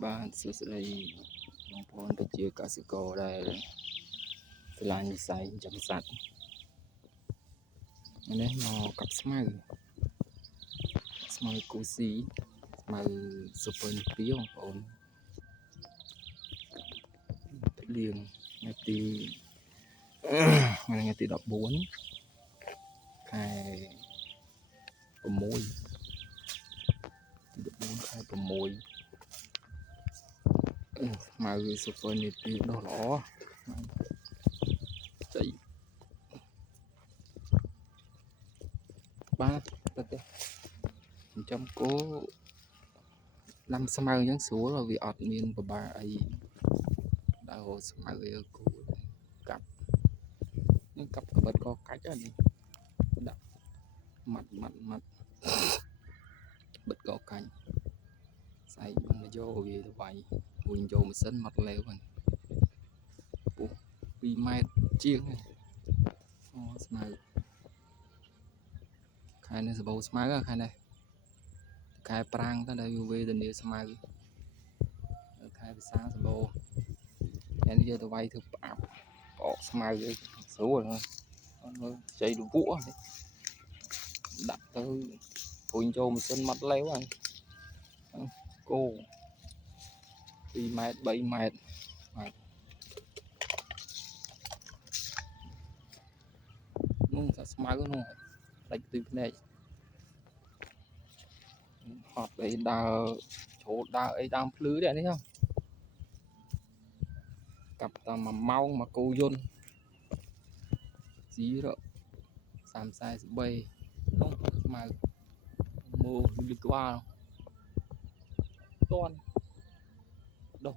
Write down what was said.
Bạn sự đâyបងប្អូនប្រជាកសិករដែលស្រឡាញ់វិស័យចិញ្ចឹមសត្វនេះមកកាប់ស្មៅគូស៊ីស្មៅស៊ុប៊ឺនីពីបងប្អូនលៀងថ្ងៃទី14 ខែ 6 ទី14 ខែ 6 ស្មៅស៊ុប៊ឺនីពីដុះល្អចៃបាទទៅទេចិញ្ចឹមគោដាំស្មៅអញ្ចឹងស្រួលវាអត់មានពិបាកអីដើរស្មៅអីគោកាប់កបិតក៏កាច់ហ្នឹងដាក់ម៉ាត់បិទក៏កាច់ស្អែកមិនយកវាទៅវាយវិញយកម៉ាស៊ីនម៉ាត់លេវហ្នឹងពុះ2 ម៉ែត្រជាងអូស្មៅខែនេះសបោស្មៅខែនេះខែប្រាំងទៅដល់វាវេទនាស្មៅខែវិសាសបោហើយនេះយកទៅវាយធ្វើផ្អាប់អកស្មៅអីស្រួលអត់មើលចៃលវក់ដាក់ទៅវិញចូលម៉ាស៊ីនម៉ាត់លេវហ្នឹងគោ2 ម៉ែត្រ 3 ម៉ែត្របាទនោះសាស្មៅនោះដាច់ទីភ្នែកហត់អីដើរចូលដើរអីតាមភ្លឺទេនេះហ៎កាប់តាម1 ម៉ោងមកគោយន្តស៊ីរក30-40 នោះស្មៅមើលលឺក្បាលតន់ដុះ